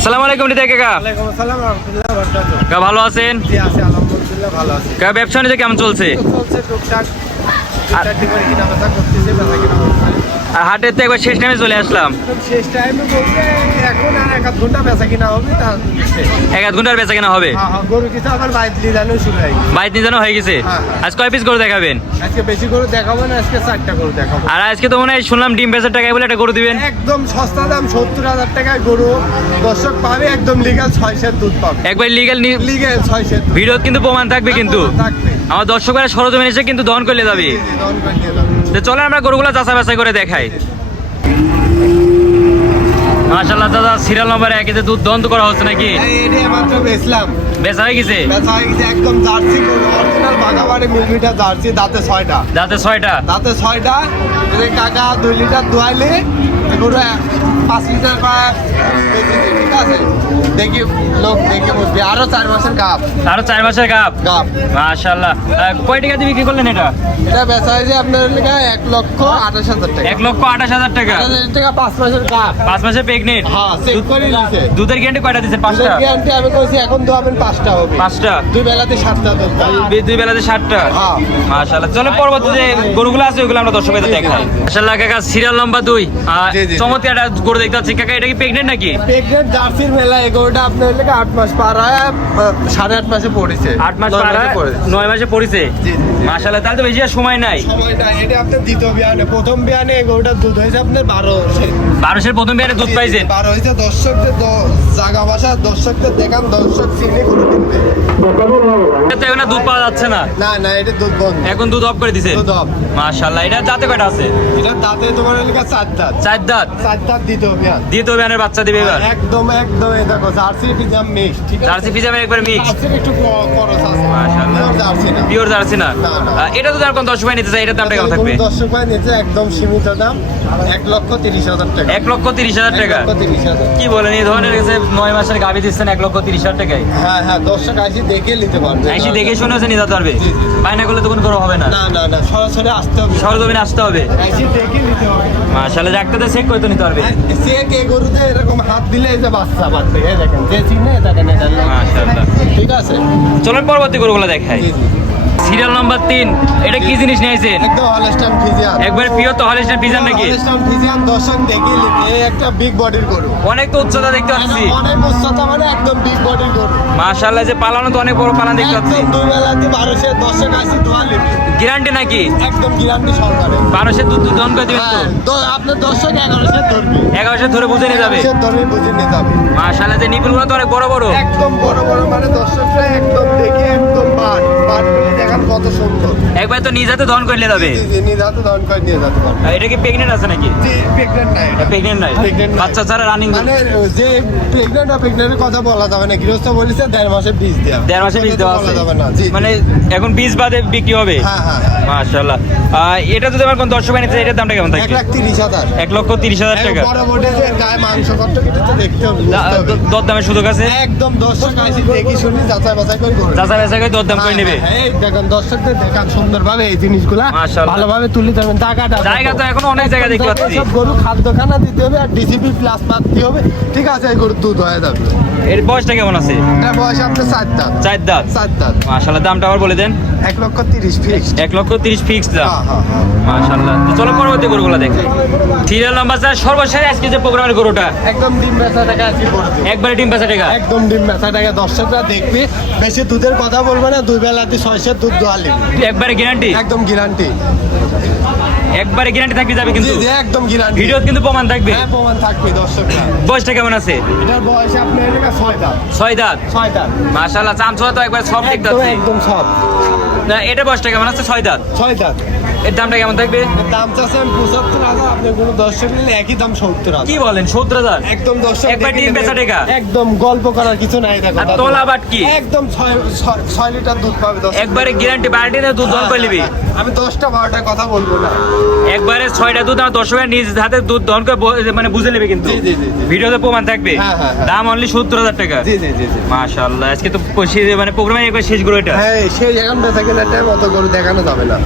আসসালামু আলাইকুম রিতা কাকা। ওয়ালাইকুম আসসালাম রাহমাতুল্লাহ ওয়া বারাকাতুহু। কাকা ভালো আছেন? জি আছি আলহামদুলিল্লাহ ভালো আছি। কাকা ব্যবসা বাণিজ্য কেমন চলছে? চলছে টুকটাক টিমার কিনা বেচা করতেছে বেচা কিনা করতেছে। আর হাটের তো একবার শেষ টাইমে চলে আসলাম। শেষ টাইমে বলতে এখন আর এক আধ ঘন্টা বেচা কিনা হবে তার শেষ। এক আধ ঘন্টার বেচা কেনা হবে। হ্যাঁ গরু কিছু আবার বাইরে নিলানো শুরু হয়ে গেছে। বাইশ দিন যেন হয়ে গেছে। হ্যাঁ। আজ কয় পিস গরু দেখাবেন? আজকে বেশি গরু দেখাবো না, আজকে 4টা গরু দেখাবো। আর আজকে তো মনে হয় শুনলাম ডিম বেচার টাকায় বলে একটা গরু দিবেন। একদম সস্তা দাম 70,000 টাকায় গরু দর্শক পাবে, একদম লিগ্যাল 6 দুধ পাবে। একবার লিগ্যাল লিগ্যাল 6 ভিডিও কিন্তু প্রমাণ থাকবে কিন্তু। থাকবে। আমার দর্শকরা সরজমিন এসে কিন্তু দহন করলে যাবে। জি, দহন করে নিয়ে যাবে। তো চলেন আমরা গরুগুলো যাচাই বাছাই করে দেখাই। মাশাআল্লাহ দাদা, সিরিয়াল নম্বর 1 এতে দুধ দহন করা হচ্ছে নাকি? এই মাত্র বেচলাম, বেচা হয়ে গেছে? বেচা হয়ে গেছে। একদম জার্সি গরু, অরিজিনাল বাঘাবাড়ি মিলমিটা জার্সি, দাঁতে 6টা। যাতে 6টা। দাঁতে 6টা। এই কাকা 2 লিটার দোয়াইলে গরু 5 লিটার বা বেচেছে, ঠিক আছে? দেখি লোক দেখে বুঝবে। আরো 4 মাসের গাপ। আরো 4 মাসের গাপ। গাপ মাশাআল্লাহ। কয় টাকা দিয়ে বিক্রি করলেন এটা? এটা বেচা হয়েছে আপনার লেখা 1,28,000 টাকা। 1,28,000 টাকা। 28,000 টাকা 5 মাসের গাপ। 5 মাসে প্রেগনেন্ট। হ্যাঁ, চেক করে নিছে। দুধের গ্যারান্টি কয়টা দিচ্ছেন? 5টা। দুধের গ্যারান্টি আমি কইছি এখন দোয়াবেন 5টা হবে। 5টা। দুই বেলাতে 7টা দুধ পাবে। দুই বেলাতে 7টা। হ্যাঁ। মাশাআল্লাহ। চলো পরবর্তী যে গরুগুলো আছে ওগুলো আমরা দর্শকদের দেখাই। মাশাআল্লাহ কাকা, সিরিয়াল নাম্বার 2। জি, জি। চমৎকার একটা গরু দেখতে পাচ্ছি। কাকা এটা কি প্রেগনেন্ট নাকি? প্রেগনেন্ট জার্সির মেলা এগোটা আপনার লেগে 8 মাস পার হয়, 8.5 মাসে পড়েছে। 8 মাস 9 পার মাসে হয়, পড়েছে। 9 মাসে পড়েছে। জি, জি, জি। মাশাআল্লাহ, তাহলে তো বেশি আর সময় নাই। সময়টা এটা আপনার দ্বিতীয় বিয়ানে, প্রথম বিয়ানে এগোটার দুধ হয়েছে আপনার 12। 12 প্রথম বিয়ানে দুধ পাইছেন। 12 হয়েছে। দর্শকদের জায়গা ভাষা দর্শকদের দেখান, দর্শক চিনে করে কিনবে। এটা এখন আর দুধ পাওয়া যাচ্ছে না। না না, এটা দুধ বন্ধ। এখন দুধ অফ করে দিছে। দুধ off। মাশাআল্লাহ। এটা জাতে কয়টা আছে? এটা দাঁতে তোমার লেগে 4 দাঁত। 4 দাঁত। 4 দাঁত দ্বিতীয় বিয়ান। দ্বিতীয় বিয়ানের বাচ্চা দিবে এবার। একদম একদম এই দেখো জার্সি ফিজাম মিক্স, ঠিক আছে? জার্সি ফিজামের একবার মিক্স। জার্সির একটু খরচ আছে। মাশাআল্লাহ। Pure জার্সি না। পিওর জার্সি না। না, না। এটা তো আর কোন দর্শক ভাই নিতে চাই, এটার দামটা কেমন থাকবে? দর্শক ভাই নিচে একদম সীমিত দাম 1,30,000 টাকা। 1,30,000 টাকা। 1,30,000। কি বলেন, এই ধরনের কাছে 9 মাসের গাভী দিচ্ছেন 1,30,000 টাকায়? হ্যাঁ হ্যাঁ, দর্শক আসি দেখে নিতে পারবে। এসে দেখে শুনে নিতে পারবে। জি, জি, জি। বায়না করলে তো কোনো গরু হবে না। না না না, সরাসরি আসতে হবে। সরজমিনে আসতে হবে। এসে দেখে নিতে হবে। মাশাআল্লাহ, ডাক্তারদের চেক করে তো নিতে পারবে। আর সে কে গরুতে এরকম হাত দিলে এই যে বাচ্চা বাচ্চা, এই দেখেন যে চিনে দেখেন এটা। মাশাআল্লাহ। ঠিক আছে। চলুন পরবর্তী গরুগুলো দেখাই। জি জি। Serial number 3। এটা কি জিনিস নিয়েছেন? একদম হলস্টাইন ফিজিয়ান। একবার পিওর তো হলিস্টাইন ফিজান নাকি? হলস্টাইন ফিজিয়ান দর্শক দেখে নিতে। এই একটা বিগ বডির গরু। অনেক তো উচ্চতা দেখতে পাচ্ছি। অনেক উচ্চতা, মানে একদম বিগ বডির গরু। মাশাআল্লাহ, যে পালানো তো অনেক বড় পালান দেখতে পাচ্ছি। একদম দুই বেলাতে 1200 দর্শক আসি দোয়া নেবে। গ্যারান্টি নাকি? একদম গ্যারান্টি সরকারে। 12 দুধ দহন করে দিবেন তো? হ্যাঁ, তো আপনার দর্শক 1100 ধরবে। 11 ধরে বুঝে নিয়ে যাবে। 1100 ধরে বুঝে নিয়ে যাবে। মাশাআল্লাহ, যে নিপুণগুলো তো অনেক বড় বড়। একদম বড় বড়, মানে দর্শকরা একদম দেখে একদম বাট করে দেখান কত সুন্দর। একবার তো নিজ হাতে দহন করে নিয়ে যাবে। জি জি, নিয়ে যাতে দহন করে নিয়ে যেতে পারবে। এটা কি প্রেগনেন্ট আছে নাকি? জি, প্রেগনেন্ট নাই এটা। প্রেগনেন্ট নাই। Pregnant নাই। বাচ্চা ছাড়া রানিং। মানে যে প্রেগনেন্টের কথা বলা যাবে না, গৃহস্থ বলেছে 1.5 মাসের বীজ দেওয়া। 1.5 মাসে বীজ দেওয়া বলা আছে। যাবে না। জি, মানে এখন বীজ বাদে বিক্রি হবে। হ্যাঁ হ্যাঁ হ্যাঁ। মাশাআল্লাহ। এটা যদি আমার কোন দর্শক বানিয়ে এটার দামটা কেমন থাকবে? 1,30,000। 1,30,000 টাকা। বড় বডি যে গায়ে মাংস কত কেটে তো দেখতে হবে, বুঝতে হবে। দরদামের সুযোগ আছে? একদম দর্শক আসি দেখি শুনি যাচাই বাছাই করে করবে। যাচাই বাছাই করে দরদাম করে নেবে। হ্যাঁ, এই দেখেন দর্শকদের দেখান সুন্দরভাবে এই জিনিসগুলা মাশাআল্লাহ। ভালোভাবে তুলে ধরবেন। জায়গা তো এখন অনেক জায়গা দেখতে পাচ্ছি। সব গরু খাদ্যখানা দিতে হবে আর ডিসিপি প্লাস মারতে হবে, ঠিক আছে? এই গরুর দুধ হয়ে যাবে। এর বয়সটা কেমন আছে? এটা বয়স আপনার 4 দাঁত। 4 দাঁত। 4 দাঁত। মাশাআল্লাহ, দামটা আবার বলে দেন। 1,30,000 ফিক্সড। 1,30,000 ফিক্সড দাম। হ্যাঁ হ্যাঁ হ্যাঁ। মাশাআল্লাহ। তো চলো পরবর্তী গরুগুলো দেখি। সিরিয়াল নাম্বার 4 সর্বশেষ আজকে যে প্রোগ্রামের গরুটা। একদম ডিম বেচা টাকা আছে গরুতে। একবারে ডিম বেচা টাকা। একদম ডিম বেচা টাকা। দর্শকরা দেখবে, বেশি দুধের কথা বলবে না, দুই বেলাতে 600 দুধ দোয়া লিখবে। একবারে গ্যারান্টি। একদম গ্যারান্টি। একবারে গ্যারান্টি থাকবে যাবে কিন্তু। জি জি, একদম গ্যারান্টি। ভিডিও কিন্তু প্রমাণ থাকবে। হ্যাঁ, প্রমাণ থাকবে দর্শকরা। বয়সটা কেমন আছে? এটার বয়স আপনার এলাকা 6 দাঁত। 6 দাঁত। 6 দাঁত। মাশাআল্লাহ, চামচুয়া তো একবার সব দেখতে একদম পাচ্ছি। একদম সব। না, এটা বয়সটা কেমন আছে? 6 দাঁত। 6 দাঁত। এর দামটা কেমন থাকবে? এর দাম চাচ্ছেন 75,000, আপনি কোনো দর্শক নিলে একই দাম 70,000। কি বলেন, 70,000? একদম দর্শক একবার দেখে ডিম বেচা নেবে। টাকা। একদম গল্প করার কিছু নাই দেখো। আর তোলা বাট কি? একদম 6 লিটার দুধ পাবে দর্শক। একবারে গ্যারান্টি, বাল্টি না দুধ দহন করে নিবি। আমি 10টা 12টা কথা বলবো না। একবারে 6টা দুধ আমার দর্শকের নিজ হাতে দুধ দহন করে মানে বুঝে নেবে কিন্তু। জি, জি, জি, জি। ভিডিওতে প্রমাণ থাকবে। হ্যাঁ, হ্যাঁ, হ্যাঁ। দাম অনলি 70,000 টাকা। জি জি জি জি। মাশাআল্লাহ, আজকে তো মানে প্রোগ্রামে একবার শেষ গরু এটা। হ্যাঁ, সেই এখন বেচা কেনার টাইম অত গরু দেখানো যাবে না।